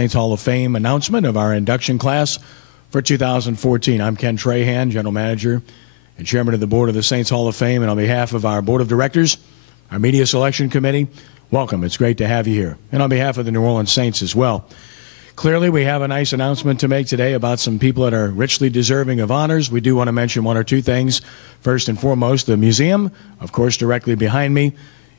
Saints Hall of Fame announcement of our induction class for 2014. I'm Ken Trahan, General Manager and Chairman of the Board of the Saints Hall of Fame, and on behalf of our Board of Directors, our Media Selection Committee, welcome. It's great to have you here. And on behalf of the New Orleans Saints as well. Clearly, we have a nice announcement to make today about some people that are richly deserving of honors. We do want to mention one or two things. First and foremost, the museum, of course, directly behind me,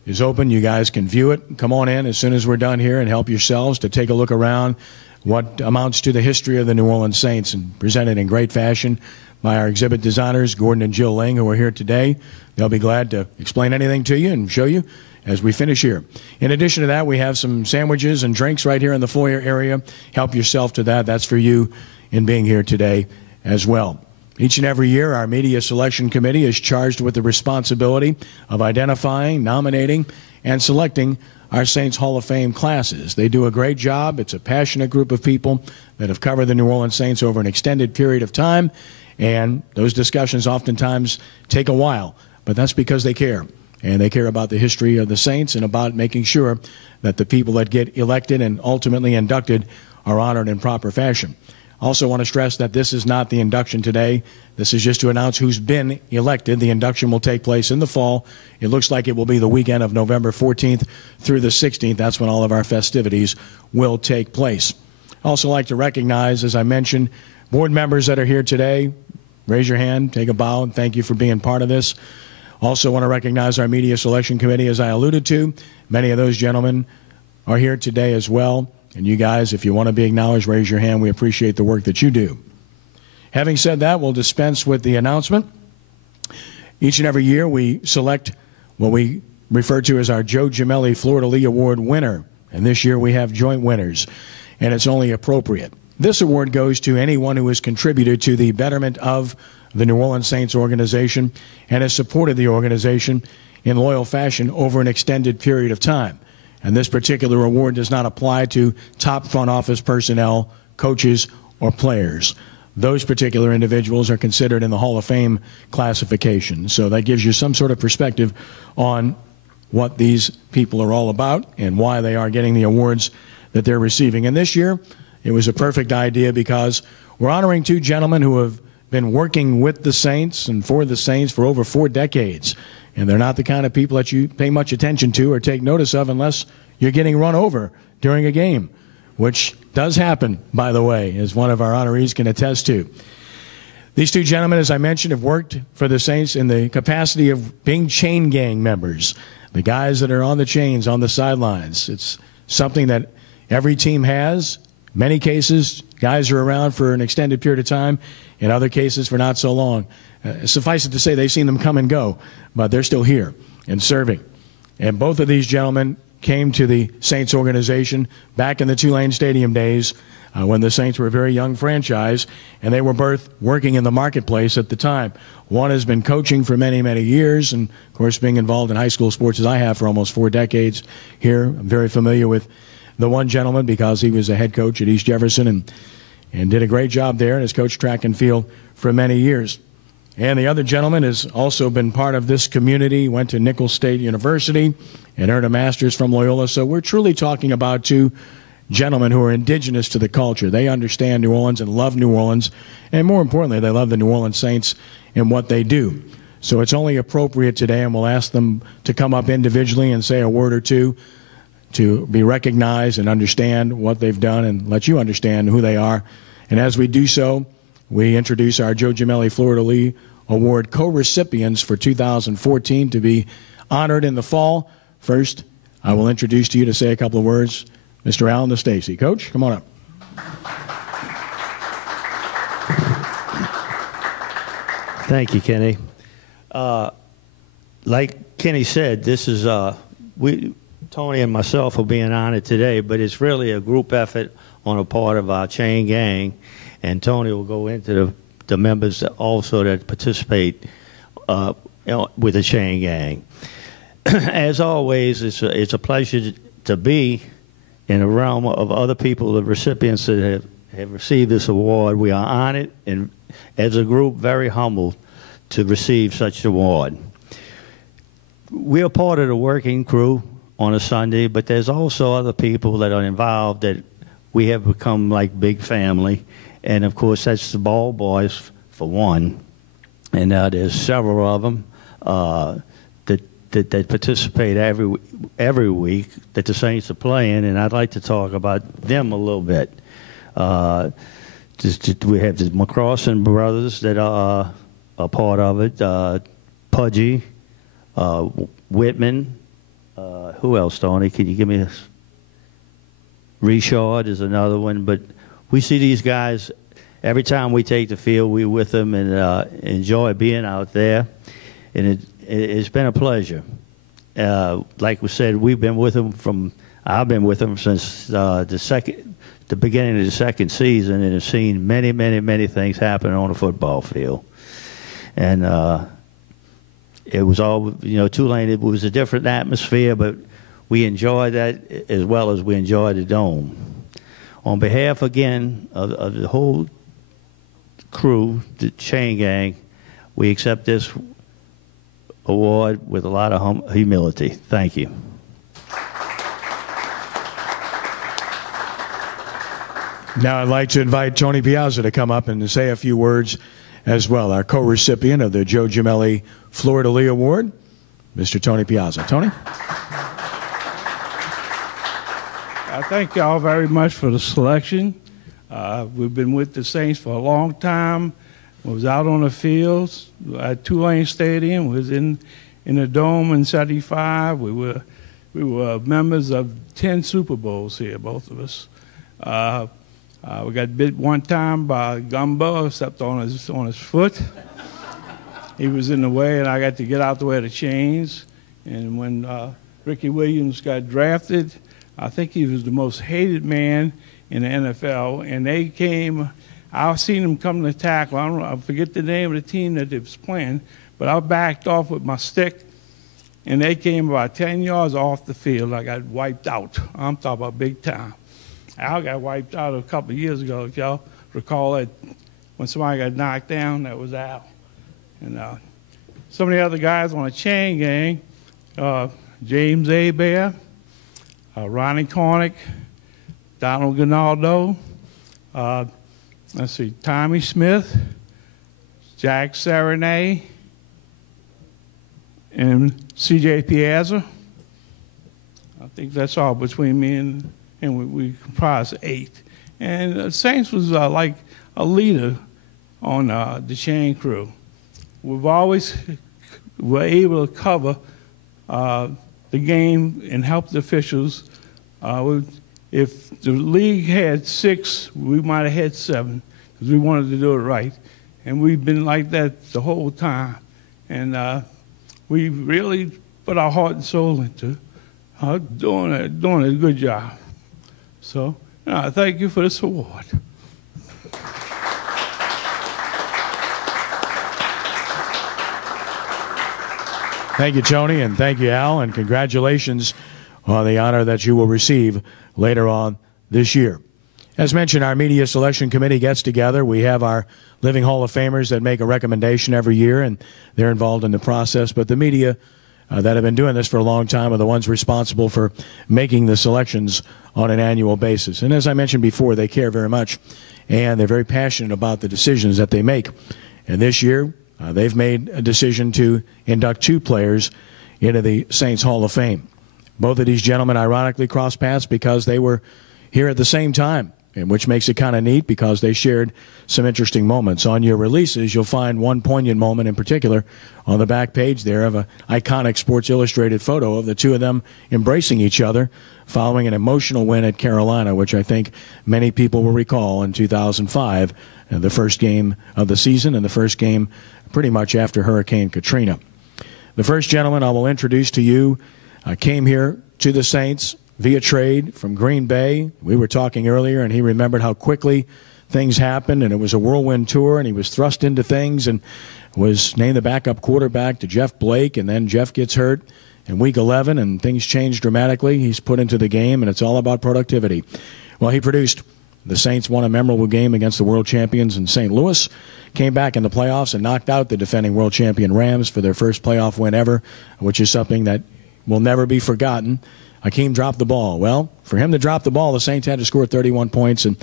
is open. You guys can view it. Come on in as soon as we're done here and help yourselves to take a look around what amounts to the history of the New Orleans Saints, and presented in great fashion by our exhibit designers, Gordon and Jill Ling, who are here today. They'll be glad to explain anything to you and show you as we finish here. In addition to that, we have some sandwiches and drinks right here in the foyer area. Help yourself to that. That's for you in being here today as well. Each and every year, our Media Selection Committee is charged with the responsibility of identifying, nominating, and selecting our Saints Hall of Fame classes. They do a great job. It's a passionate group of people that have covered the New Orleans Saints over an extended period of time, and those discussions oftentimes take a while, but that's because they care. And they care about the history of the Saints and about making sure that the people that get elected and ultimately inducted are honored in proper fashion. Also want to stress that this is not the induction today. This is just to announce who's been elected. The induction will take place in the fall. It looks like it will be the weekend of November 14th through the 16th. That's when all of our festivities will take place. Also like to recognize, as I mentioned, board members that are here today. Raise your hand, take a bow, and thank you for being part of this. Also want to recognize our Media Selection Committee, as I alluded to. Many of those gentlemen are here today as well. And you guys, if you want to be acknowledged, raise your hand. We appreciate the work that you do. Having said that, we'll dispense with the announcement. Each and every year, we select what we refer to as our Joe Gemelli Fleur de Lis Award winner. And this year, we have joint winners. And it's only appropriate. This award goes to anyone who has contributed to the betterment of the New Orleans Saints organization and has supported the organization in loyal fashion over an extended period of time. And this particular award does not apply to top front office personnel, coaches, or players. Those particular individuals are considered in the Hall of Fame classification. So that gives you some sort of perspective on what these people are all about and why they are getting the awards that they're receiving. And this year, it was a perfect idea because we're honoring two gentlemen who have been working with the Saints and for the Saints for over 4 decades. And they're not the kind of people that you pay much attention to or take notice of unless you're getting run over during a game, which does happen, by the way, as one of our honorees can attest to. These two gentlemen, as I mentioned, have worked for the Saints in the capacity of being chain gang members, the guys that are on the chains, on the sidelines. It's something that every team has. Many cases, guys are around for an extended period of time. In other cases, for not so long. Suffice it to say, they've seen them come and go, but they're still here and serving. And both of these gentlemen came to the Saints organization back in the Tulane Stadium days when the Saints were a very young franchise, and they were both working in the marketplace at the time. One has been coaching for many, many years, and, of course, being involved in high school sports as I have for almost 4 decades here. I'm very familiar with the one gentleman because he was a head coach at East Jefferson and did a great job there and has coached track and field for many years. And the other gentleman has also been part of this community, went to Nicholls State University and earned a master's from Loyola. So we're truly talking about two gentlemen who are indigenous to the culture. They understand New Orleans and love New Orleans. And more importantly, they love the New Orleans Saints and what they do. So it's only appropriate today, and we'll ask them to come up individually and say a word or two to be recognized and understand what they've done and let you understand who they are. And as we do so, we introduce our Joe Gemelli Fleur de Lis Award co-recipients for 2014 to be honored in the fall. First, I will introduce to you to say a couple of words, Mr. Alan Nastasi. Coach, come on up. Thank you, Kenny. Like Kenny said, this is Tony and myself are being honored today, but it's really a group effort on a part of our chain gang, and Tony will go into the members also that participate with the chain gang. As always, it's a pleasure to be in the realm of other people, the recipients that have received this award. We are honored and, as a group, very humbled to receive such an award. We are part of the working crew on a Sunday, but there's also other people that are involved that we have become like big family. And, of course, that's the ball boys for one. And there's several of them that participate every week that the Saints are playing, and I'd like to talk about them a little bit. We have the McCrossan brothers that are a part of it, Pudgy, Whitman, who else, Tony? Can you give me this? Richard is another one, but we see these guys every time we take the field. We're with them and enjoy being out there, and it's been a pleasure. Like we said, I've been with them since the beginning of the second season, and have seen many, many, many things happen on a football field. And it was all, Tulane, it was a different atmosphere, but we enjoyed that as well as we enjoyed the Dome. On behalf, again, of the whole crew, the Chain Gang, we accept this award with a lot of humility. Thank you. Now I'd like to invite Tony Piazza to come up and say a few words as well, our co-recipient of the Joe Gemelli Fleur de Lis Award, Mr. Tony Piazza. Tony? I thank y'all very much for the selection. We've been with the Saints for a long time. Was out on the fields at Tulane Stadium. Was in the Dome in '75. We were members of 10 Super Bowls here, both of us. We got bit one time by Gumbo, stepped on his foot. He was in the way, and I got to get out the way of the chains. And when Ricky Williams got drafted, I think he was the most hated man in the NFL. And they came. I've seen them come to tackle. I forget the name of the team that they was playing, but I backed off with my stick, and they came about 10 yards off the field. I got wiped out. I'm talking about big time. Al got wiped out a couple of years ago. If y'all recall that, when somebody got knocked down, that was Al. And some of the other guys on the Chain Gang, James Abear, Ronnie Cornick, Donald Gonaldo, let's see, Tommy Smith, Jack Serenay, and C.J. Piazza. I think that's all between me and we comprise 8. And the Saints was like a leader on the chain crew. We've always were able to cover the game and help the officials. If the league had 6, we might have had 7 because we wanted to do it right. And we've been like that the whole time. And we really put our heart and soul into doing a good job. So thank you for this award. Thank you, Tony, and thank you, Al, and congratulations on the honor that you will receive later on this year. As mentioned, our media selection committee gets together. We have our living Hall of Famers that make a recommendation every year, and they're involved in the process. But the media that have been doing this for a long time are the ones responsible for making the selections on an annual basis. And as I mentioned before, they care very much, and they're very passionate about the decisions that they make. And this year, they've made a decision to induct 2 players into the Saints Hall of Fame. Both of these gentlemen ironically crossed paths because they were here at the same time, and which makes it kind of neat because they shared some interesting moments. On your releases, you'll find one poignant moment in particular on the back page there of an iconic Sports Illustrated photo of the 2 of them embracing each other following an emotional win at Carolina, which I think many people will recall in 2005, the first game of the season and the first game pretty much after Hurricane Katrina. The first gentleman I will introduce to you came here to the Saints via trade from Green Bay. We were talking earlier, and he remembered how quickly things happened, and it was a whirlwind tour, and he was thrust into things and was named the backup quarterback to Jeff Blake, and then Jeff gets hurt in Week 11, and things changed dramatically. He's put into the game, and it's all about productivity. Well, he produced. The Saints won a memorable game against the world champions in St. Louis, came back in the playoffs and knocked out the defending world champion Rams for their first playoff win ever, which is something that will never be forgotten. Hakeem dropped the ball. Well, for him to drop the ball, the Saints had to score 31 points, and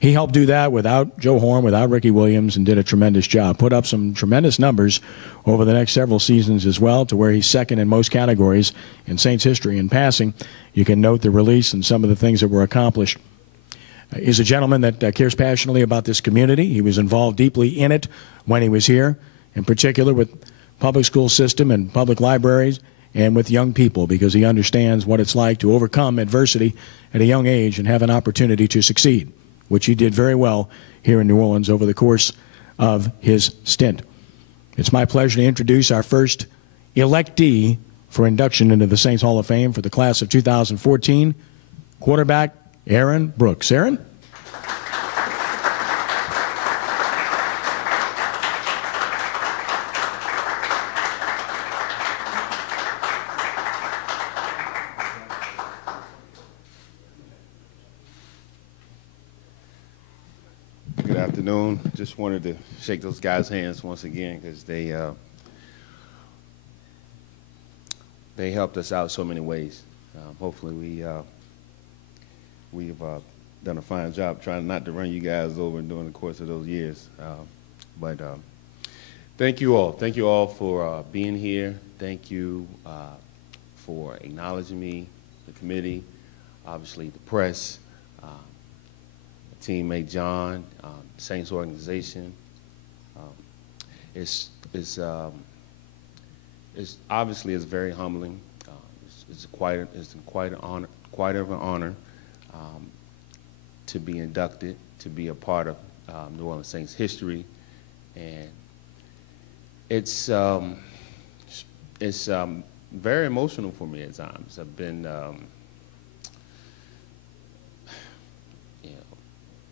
he helped do that without Joe Horn, without Ricky Williams, and did a tremendous job. Put up some tremendous numbers over the next several seasons as well, to where he's second in most categories in Saints history in passing. You can note the release and some of the things that were accomplished. He's a gentleman that cares passionately about this community. He was involved deeply in it when he was here, in particular with public school system and public libraries and with young people, because he understands what it's like to overcome adversity at a young age and have an opportunity to succeed, which he did very well here in New Orleans over the course of his stint. It's my pleasure to introduce our first electee for induction into the Saints Hall of Fame for the class of 2014, quarterback Aaron Brooks. Aaron? Good afternoon. Just wanted to shake those guys' hands once again, because they helped us out so many ways. Hopefully we've done a fine job trying not to run you guys over during the course of those years. But thank you all. Thank you all for being here. Thank you for acknowledging me, the committee, obviously the press, teammate John, Saints organization. It's obviously it's very humbling. It's quite an honor, quite of an honor to be inducted, to be a part of New Orleans Saints history, and it's very emotional for me at times. I've been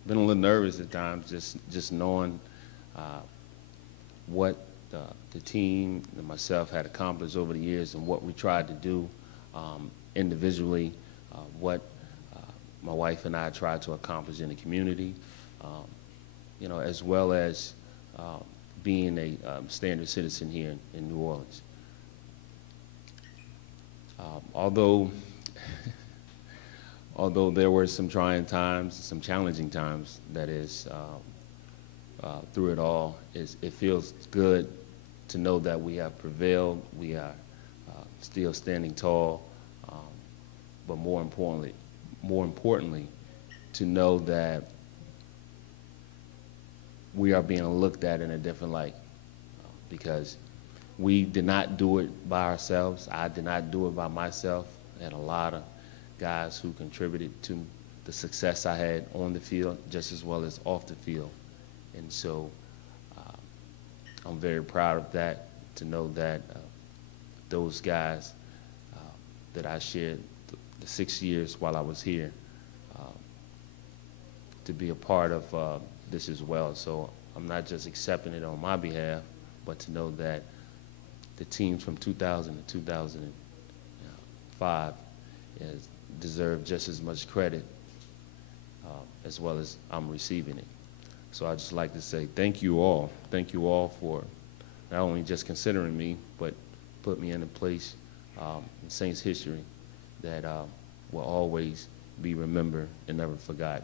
been a little nervous at times, just knowing what the team and myself had accomplished over the years and what we tried to do individually, what my wife and I tried to accomplish in the community, you know, as well as being a standard citizen here in New Orleans. Although there were some trying times, some challenging times, that is, through it all, it feels good to know that we have prevailed, we are still standing tall, but more importantly, to know that we are being looked at in a different light, because we did not do it by ourselves. I did not do it by myself. I had a lot of guys who contributed to the success I had on the field just as well as off the field. And so I'm very proud of that, to know that those guys that I shared the 6 years while I was here, to be a part of this as well. So I'm not just accepting it on my behalf, but to know that the teams from 2000 to 2005 deserve just as much credit as well as I'm receiving it. So I'd just like to say thank you all. Thank you all for not only just considering me, but put me in a place in Saints history that will always be remembered and never forgotten.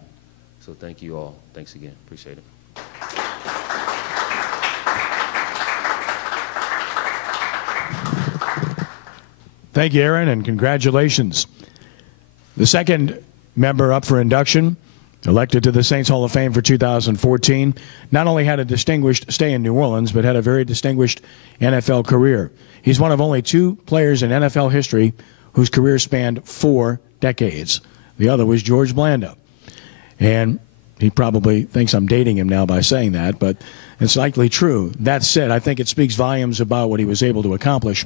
So thank you all. Thanks again. Appreciate it. Thank you, Aaron, and congratulations. The second member up for induction, elected to the Saints Hall of Fame for 2014, not only had a distinguished stay in New Orleans, but had a very distinguished NFL career. He's one of only 2 players in NFL history whose career spanned 4 decades. The other was George Blanda. And he probably thinks I'm dating him now by saying that, but it's likely true. That said, I think it speaks volumes about what he was able to accomplish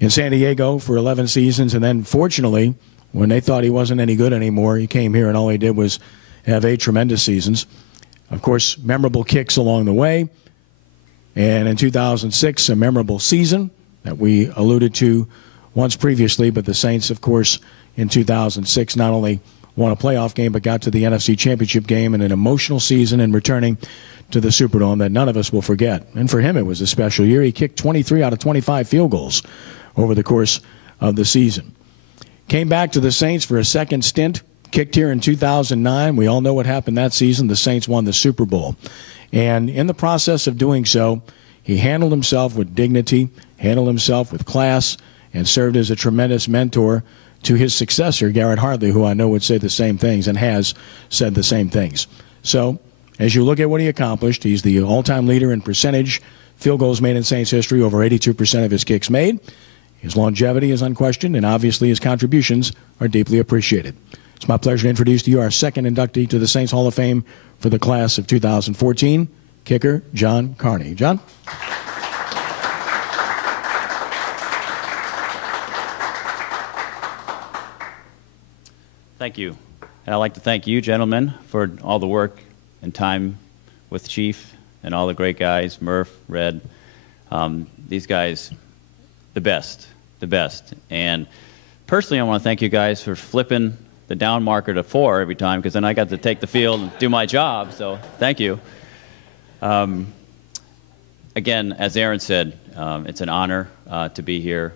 in San Diego for 11 seasons, and then fortunately, when they thought he wasn't any good anymore, he came here and all he did was have 8 tremendous seasons. Of course, memorable kicks along the way, and in 2006, a memorable season that we alluded to once previously, but the Saints, of course, in 2006 not only won a playoff game, but got to the NFC Championship game in an emotional season and returning to the Superdome that none of us will forget. And for him, it was a special year. He kicked 23 out of 25 field goals over the course of the season. Came back to the Saints for a second stint, kicked here in 2009. We all know what happened that season. The Saints won the Super Bowl. And in the process of doing so, he handled himself with dignity, handled himself with class, and served as a tremendous mentor to his successor, Garrett Hartley, who I know would say the same things and has said the same things. So, as you look at what he accomplished, he's the all-time leader in percentage field goals made in Saints history, over 82% of his kicks made. His longevity is unquestioned, and obviously his contributions are deeply appreciated. It's my pleasure to introduce to you our second inductee to the Saints Hall of Fame for the class of 2014, kicker John Carney. John? Thank you. And I'd like to thank you, gentlemen, for all the work and time with Chief and all the great guys, Murph, Red. These guys, the best. And personally, I want to thank you guys for flipping the down marker to 4 every time, because then I got to take the field and do my job, so thank you. Again, as Aaron said, it's an honor to be here.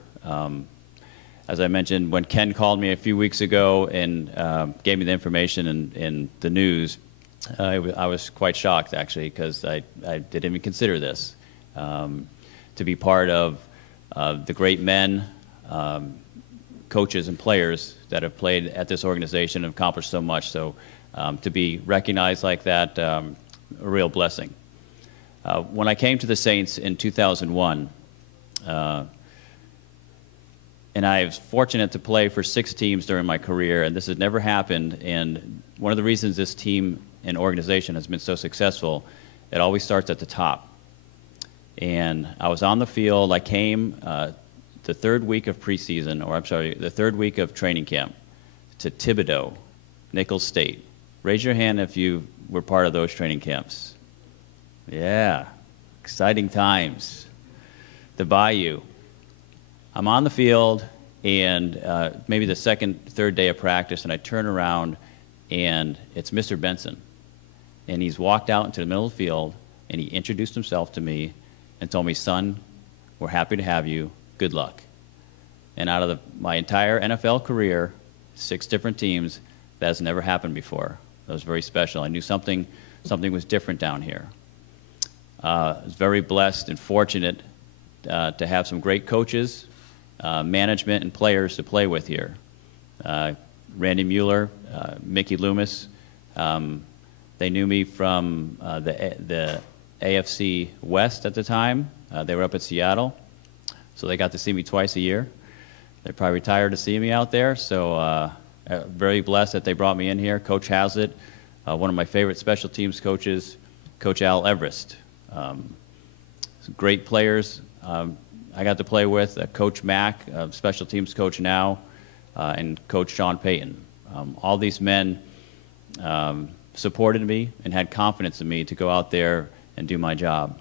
As I mentioned, when Ken called me a few weeks ago and gave me the information and the news, I was quite shocked, actually, because I didn't even consider this. To be part of the great men, coaches, and players that have played at this organization and accomplished so much. So to be recognized like that, a real blessing. When I came to the Saints in 2001, and I was fortunate to play for 6 teams during my career, and this has never happened. And one of the reasons this team and organization has been so successful, it always starts at the top. And I was on the field. I came the 3rd week of preseason, or I'm sorry, the 3rd week of training camp to Thibodeau, Nicholls State. Raise your hand if you were part of those training camps. Yeah, exciting times. The Bayou. I'm on the field, and maybe the 2nd, 3rd day of practice, and I turn around, and it's Mr. Benson. And he's walked out into the middle of the field, and he introduced himself to me and told me, "Son, we're happy to have you. Good luck." And out of my entire NFL career, 6 different teams, that has never happened before. That was very special. I knew something was different down here. I was very blessed and fortunate to have some great coaches, management, and players to play with here. Randy Mueller, Mickey Loomis. They knew me from the AFC West at the time. They were up at Seattle, so they got to see me twice a year. They're probably retired to see me out there, so very blessed that they brought me in here. Coach Hazlitt, one of my favorite special teams coaches, Coach Al Everest. Some great players I got to play with, Coach Mack, special teams coach now, and Coach Sean Payton. All these men supported me and had confidence in me to go out there and do my job.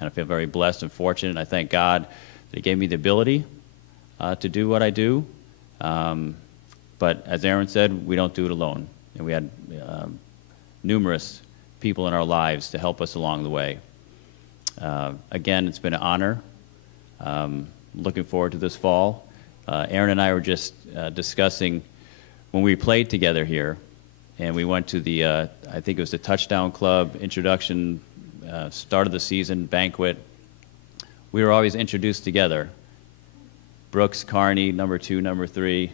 And I feel very blessed and fortunate. I thank God that He gave me the ability to do what I do. But as Aaron said, we don't do it alone. And we had numerous people in our lives to help us along the way. Again, it's been an honor. Looking forward to this fall. Aaron and I were just discussing when we played together here, and we went to the, I think it was the Touchdown Club introduction, start of the season banquet. We were always introduced together. Brooks, Carney, number 2, number 3.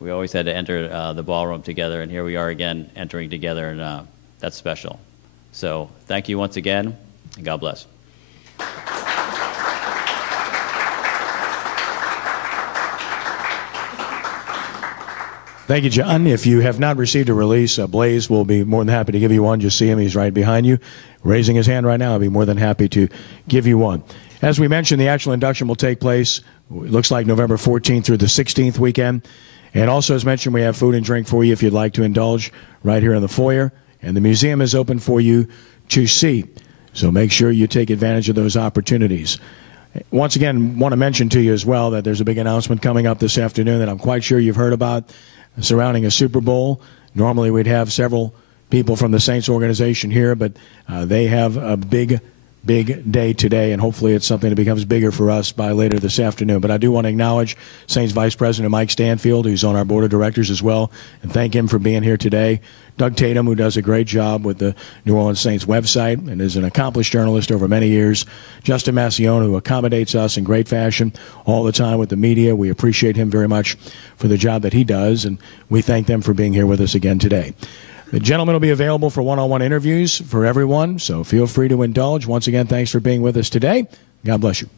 We always had to enter the ballroom together, and here we are again entering together, and that's special. So thank you once again, and God bless. Thank you, John. If you have not received a release, Blaze will be more than happy to give you one. Just see him. He's right behind you, raising his hand right now. I'll be more than happy to give you one. As we mentioned, the actual induction will take place, it looks like November 14th through the 16th weekend. And also, as mentioned, we have food and drink for you if you'd like to indulge right here in the foyer. And the museum is open for you to see. So make sure you take advantage of those opportunities. Once again, want to mention to you as well that there's a big announcement coming up this afternoon that I'm quite sure you've heard about surrounding a Super Bowl. Normally we'd have several people from the Saints organization here, but they have a big big day today, and hopefully it's something that becomes bigger for us by later this afternoon. But I do want to acknowledge Saints Vice President Mike Stanfield, who's on our board of directors as well, and thank him for being here today. Doug Tatum, who does a great job with the New Orleans Saints website and is an accomplished journalist over many years. Justin Massione, who accommodates us in great fashion all the time with the media. We appreciate him very much for the job that he does, and we thank them for being here with us again today. The gentleman will be available for one-on-one interviews for everyone, so feel free to indulge. Once again, thanks for being with us today. God bless you.